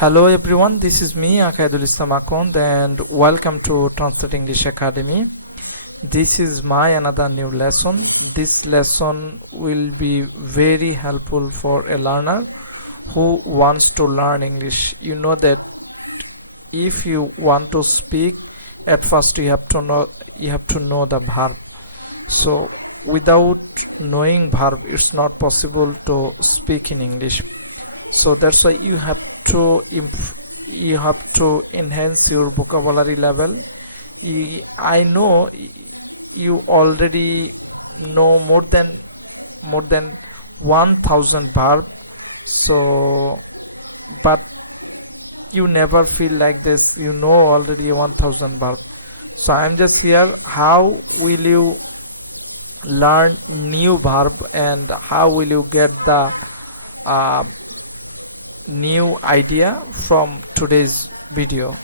Hello everyone, this is me Akhaidul Islam Akond and welcome to Translate English Academy. This is my another new lesson. This lesson will be very helpful for a learner who wants to learn English. You know that if you want to speak, at first you have to know the verb. So without knowing verb, it's not possible to speak in English. So that's why you have to enhance your vocabulary level. I know you already know more than 1000 verb, so but you never feel like this. You know already 1000 verb. So I'm just here. How will you learn new verb and how will you get the new idea from today's video?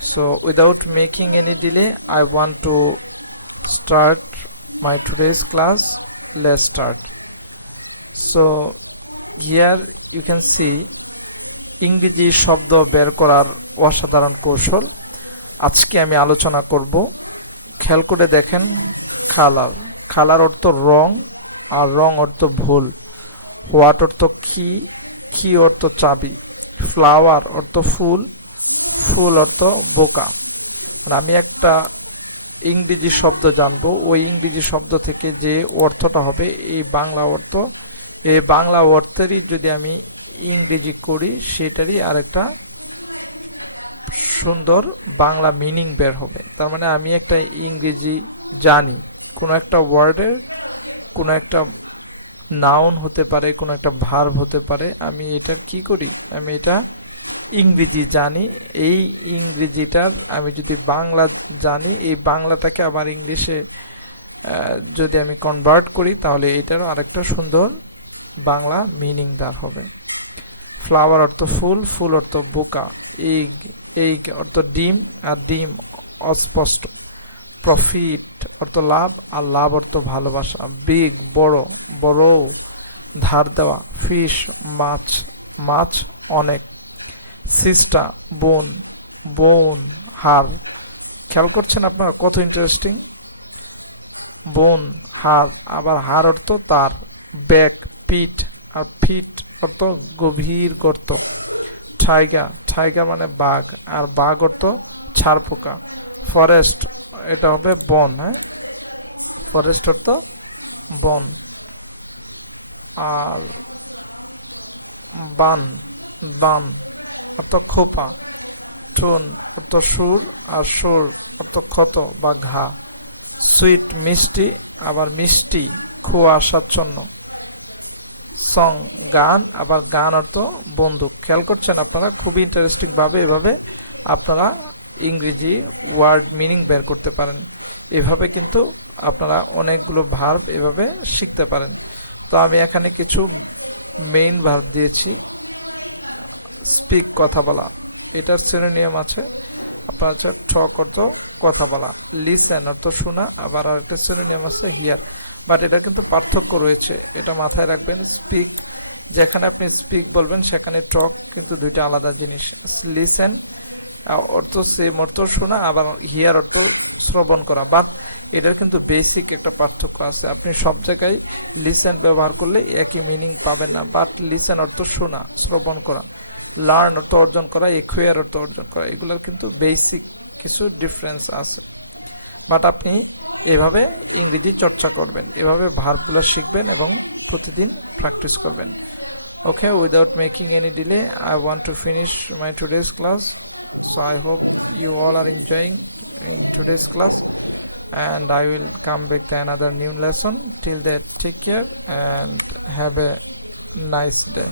So without making any delay, I want to start my today's class. Let's start. So here you can see ইংরেজি শব্দ বের করার অসাধারণ কৌশল আজকে আমি আলোচনা করব। খেয়াল করে দেখেন, কালার, কালার অর্থ রং আর রং অর্থ ভুল। হোয়াট অর্থ কি, কি অর্থ চাবি। ফ্লাওয়ার অর্থ ফুল, ফুল অর্থ বোকা। আমি একটা ইংরেজি শব্দ জানবো, ওই ইংরেজি শব্দ থেকে যে অর্থটা হবে এই বাংলা অর্থ, এই বাংলা অর্থেরই যদি আমি ইংরেজি করি সেটারই আরেকটা সুন্দর বাংলা মিনিং বের হবে। তার মানে আমি একটা ইংরেজি জানি, কোনো একটা ওয়ার্ডের কোনো একটা নাউন হতে পারে, কোনো একটা ভার্ব হতে পারে। আমি এটার কি করি, আমি এটা ইংরেজি জানি। এই ইংরেজিটার আমি যদি বাংলা জানি, এই বাংলাটাকে আবার ইংলিশে যদি আমি কনভার্ট করি তাহলে এটারও আরেকটা সুন্দর বাংলা মিনিং দার হবে। ফ্লাওয়ার অর্থ ফুল, ফুল অর্থ বোকা। এগ, এগ অর্থ ডিম আর ডিম অস্পষ্ট। প্রফিট অর্থ লাভ আর লাভ অর্থ ভালোবাসা। বিগ বড়, বড় ধার দেওয়া। ফিশ মাছ, মাছ অনেক। সিস্টার বোন, বোন হার। খেয়াল করছেন আপনারা কত ইন্টারেস্টিং। বোন হার, আবার হার অর্থ তার। ব্যাক পিঠ আর ফিট অর্থ গভীর গর্ত। টাইগার, টাইগার মানে বাঘ আর বাঘ অর্থ ছাড় পোকা। ফরেস্ট এটা হবে বন, হ্যাঁ, ফরেস্ট অর্থ বন। আর বান, বান অর্থ খোপা। টুন অর্থ সুর আর সুর অর্থ ক্ষত বা ঘা। সুইট মিষ্টি, আবার মিষ্টি কুয়াশাচ্ছন্ন। সং গান, আবার গান অর্থ বন্দুক। খেয়াল করছেন আপনারা, খুবই ইন্টারেস্টিং ভাবে এভাবে আপনারা ইংরেজি ওয়ার্ড মিনিং বের করতে পারেন। এভাবে কিন্তু আপনারা অনেকগুলো ভার্ব এভাবে শিখতে পারেন। তো আমি এখানে কিছু মেইন ভার্ব দিয়েছি। স্পিক কথা বলা, এটার সিনোনিয়াম আছে আপনার হচ্ছে টক অর্থ কথা বলা। লিসেন অর্থ শোনা, আবার আরেকটা সিনোনিয়াম আছে হিয়ার, বাট এটা কিন্তু পার্থক্য রয়েছে, এটা মাথায় রাখবেন। স্পিক, যেখানে আপনি স্পিক বলবেন সেখানে টক কিন্তু দুইটা আলাদা জিনিস। লিসেন অর্থ সেম অর্থ শোনা, আবার হিয়ার অর্থ শ্রবণ করা, বাট এটার কিন্তু বেসিক একটা পার্থক্য আছে। আপনি সব জায়গায় লিসেন ব্যবহার করলে একই মিনিং পাবেন না, বাট লিসেন অর্থ শোনা, শ্রবণ করা। লার্ন অর্থ অর্জন করা, একুয়ার অর্থ অর্জন করা, এগুলোর কিন্তু বেসিক কিছু ডিফারেন্স আছে। বাট আপনি এভাবে ইংরেজি চর্চা করবেন, এভাবে ভার্বগুলো শিখবেন এবং প্রতিদিন প্র্যাকটিস করবেন। Okay, without making any delay, I want to finish my today's class. So I hope you all are enjoying in today's class, and I will come back to another new lesson. Till then, take care and have a nice day.